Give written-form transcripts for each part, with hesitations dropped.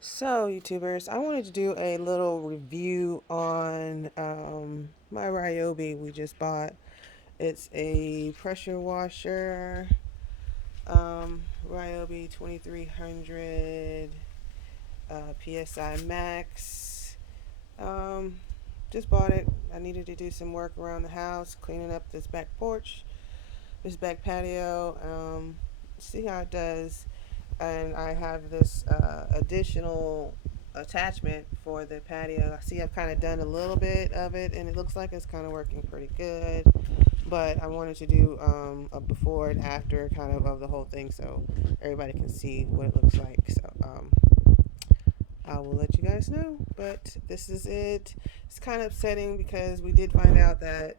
So, YouTubers, I wanted to do a little review on my Ryobi we just bought. It's a pressure washer, Ryobi 2300 PSI Max. Um, just bought it. I needed to do some work around the house, cleaning up this back porch, this back patio. See how it does. And I have this additional attachment for the patio. I see I've kind of done a little bit of it, and it looks like it's kind of working pretty good. But I wanted to do a before and after kind of the whole thing, so everybody can see what it looks like. So I will let you guys know. But this is it. It's kind of upsetting because we did find out that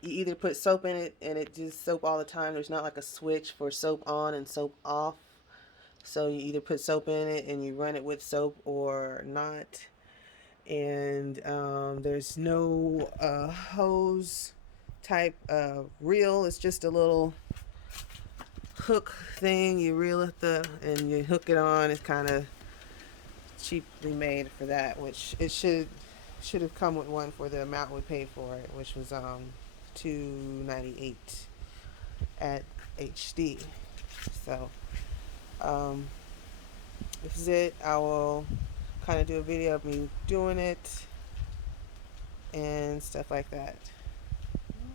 you either put soap in it and it just soap all the time. There's not like a switch for soap on and soap off. So you either put soap in it and you run it with soap or not. And there's no hose type reel. It's just a little hook thing. You reel it and you hook it on. It's kind of cheaply made for that, which it should have come with one for the amount we paid for it, which was $298 at HD. So um, this is it. I will kind of do a video of me doing it and stuff like that.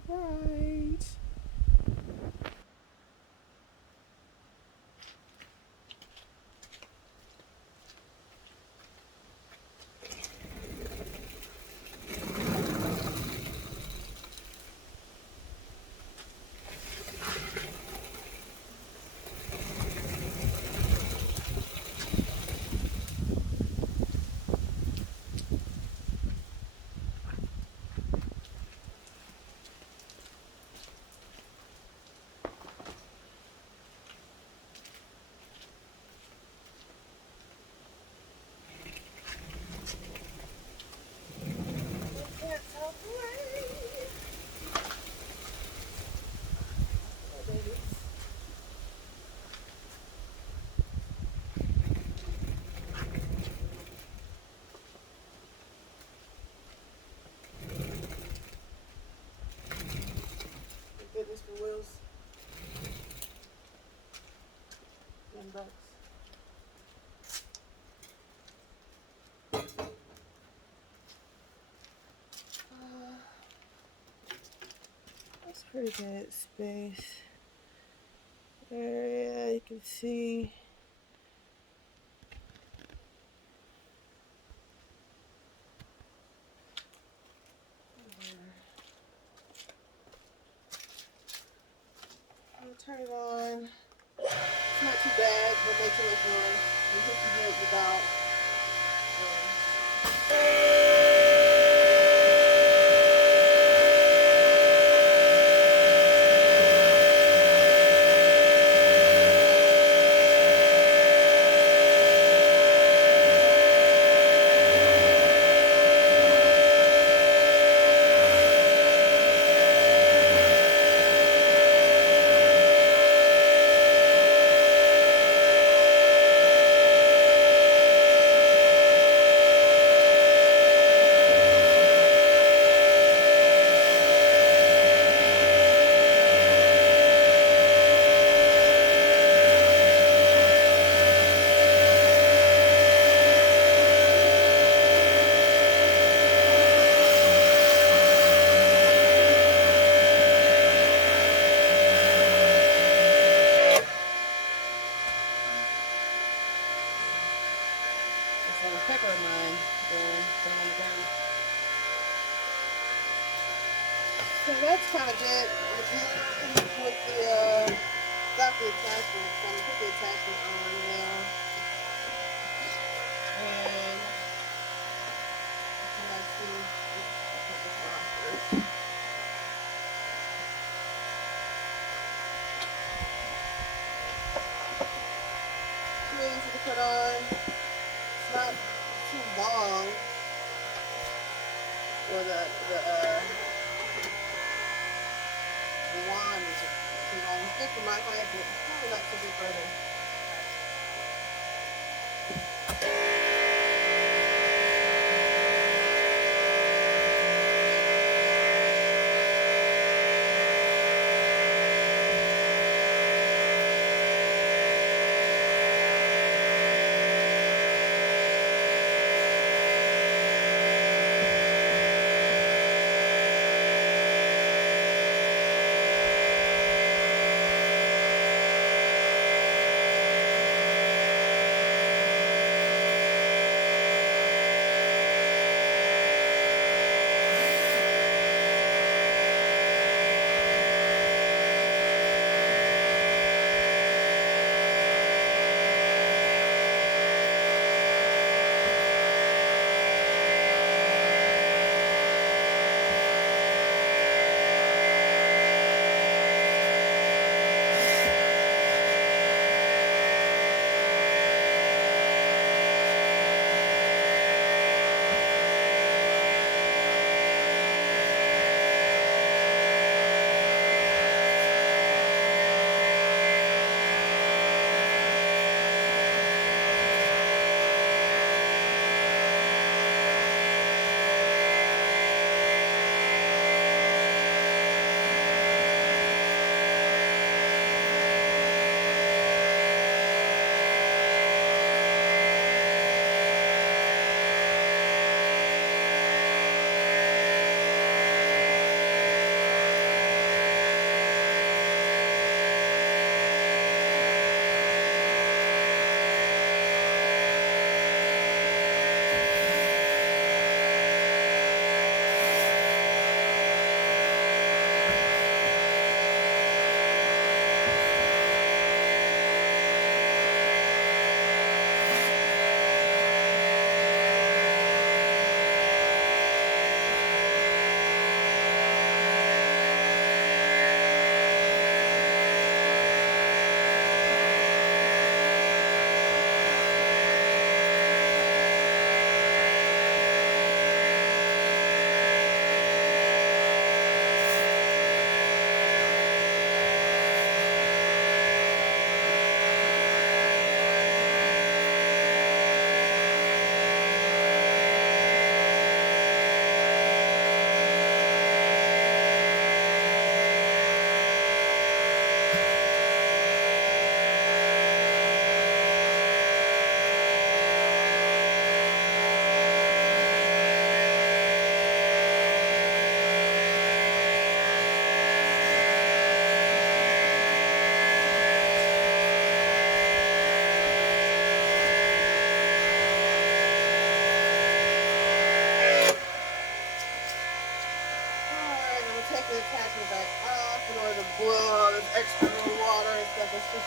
All right. Fitness for wheels. $10. That's pretty good space. Area you can see. I'll turn it on. It's not too bad, but makes it look good. You hook your head without. It's on a pepper of mine. Then on the ground. So that's kind of good with the got the attachment. So I'm gonna put the attachment on now, and let's see. Put this on first. Pretty easy to put on. It's not too long for the wand is too long. Good for my height, but probably not too good for others.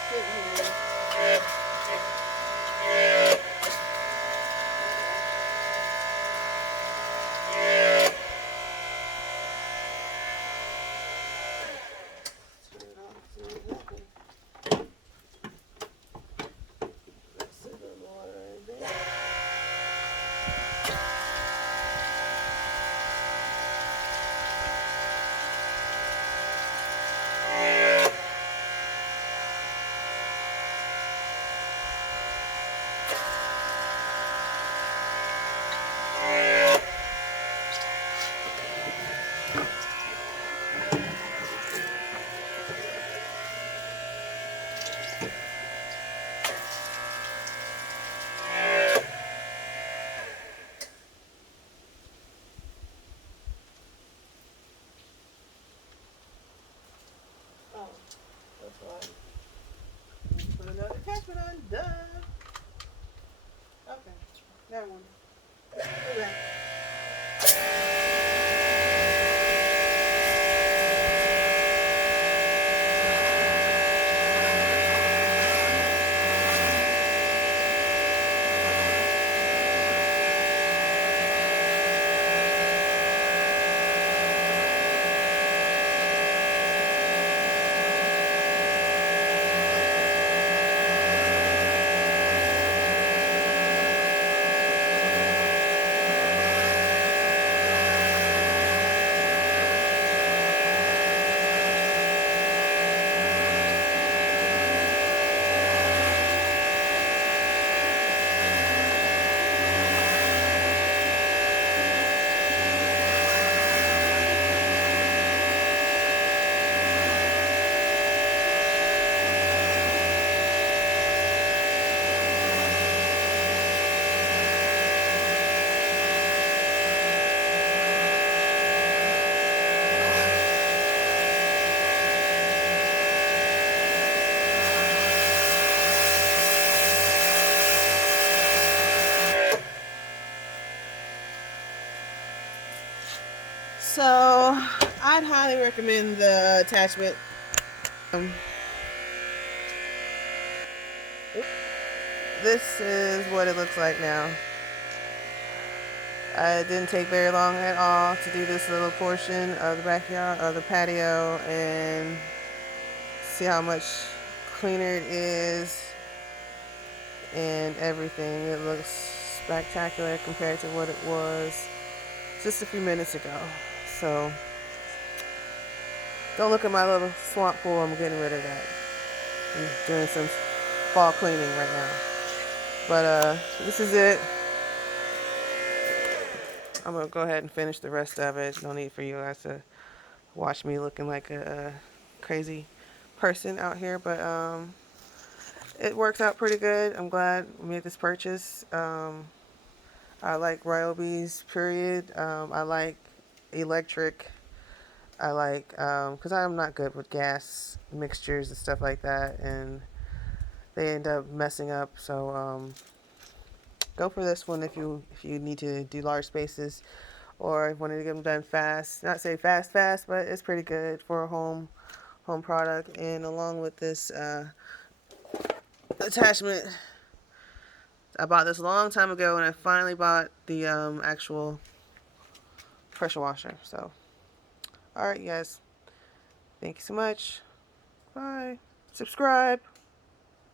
sitting here. Turn it off so that can mix a little water in there. Oh, that's why. Put another attachment on. Duh. Okay. That one. Okay. So, I'd highly recommend the attachment. Um, this is what it looks like now. It didn't take very long at all to do this little portion of the backyard, of the patio, and see how much cleaner it is and everything. It looks spectacular compared to what it was just a few minutes ago. So, don't look at my little swamp pool. I'm getting rid of that. I'm doing some fall cleaning right now. But this is it. I'm gonna go ahead and finish the rest of it. No need for you guys to watch me looking like a crazy person out here. But it works out pretty good. I'm glad we made this purchase. I like Ryobi's period. I like electric. I like because I'm not good with gas mixtures and stuff like that, and they end up messing up. So go for this one if you need to do large spaces or want to get them done fast. Not say fast, but it's pretty good for a home product. And along with this attachment, I bought this a long time ago, and I finally bought the actual pressure washer. So, all right, guys. Thank you so much. Bye. Subscribe.